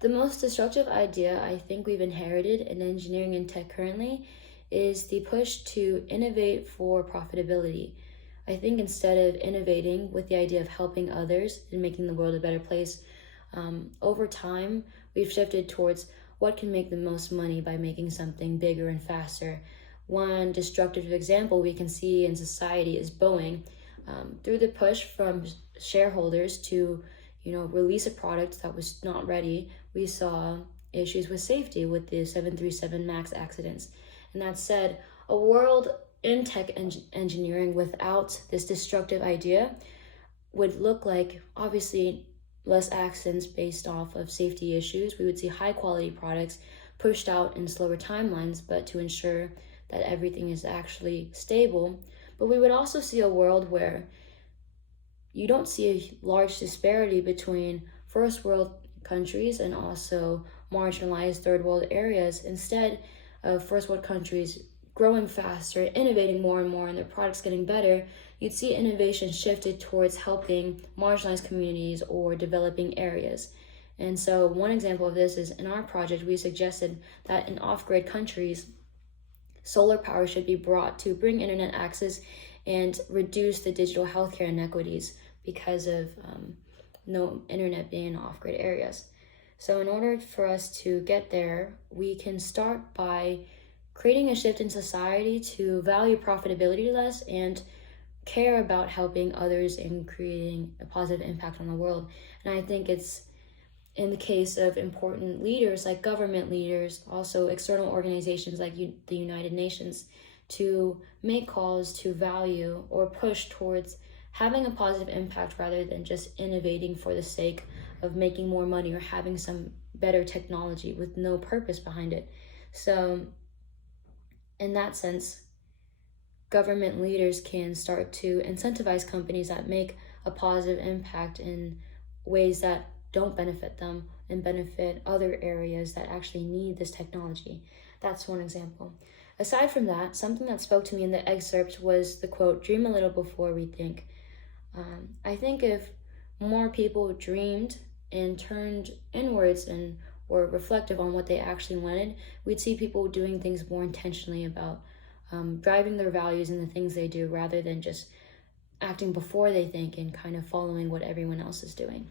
The most destructive idea I think we've inherited in engineering and tech currently is the push to innovate for profitability. I think instead of innovating with the idea of helping others and making the world a better place, over time, we've shifted towards what can make the most money by making something bigger and faster. One destructive example we can see in society is Boeing. Through the push from shareholders to, release a product that was not ready, we saw issues with safety with the 737 MAX accidents. And that said, a world in tech engineering without this destructive idea would look like, obviously, less accidents based off of safety issues. We would see high quality products pushed out in slower timelines, but to ensure that everything is actually stable. But we would also see a world where you don't see a large disparity between first world countries and also marginalized third world areas. Instead of first world countries growing faster, innovating more and more, and their products getting better, you'd see innovation shifted towards helping marginalized communities or developing areas. And so one example of this is in our project, we suggested that in off-grid countries, solar power should be brought to bring internet access and reduce the digital healthcare inequities because of no internet being in off-grid areas. So in order for us to get there, we can start by creating a shift in society to value profitability less and care about helping others and creating a positive impact on the world. And I think it's in the case of important leaders like government leaders, also external organizations like the United Nations, to make calls to value or push towards having a positive impact rather than just innovating for the sake of making more money or having some better technology with no purpose behind it. So in that sense, government leaders can start to incentivize companies that make a positive impact in ways that don't benefit them and benefit other areas that actually need this technology. That's one example. Aside from that, something that spoke to me in the excerpt was the quote, "Dream a little before we think." I think if more people dreamed and turned inwards and were reflective on what they actually wanted, we'd see people doing things more intentionally about driving their values in the things they do rather than just acting before they think and kind of following what everyone else is doing.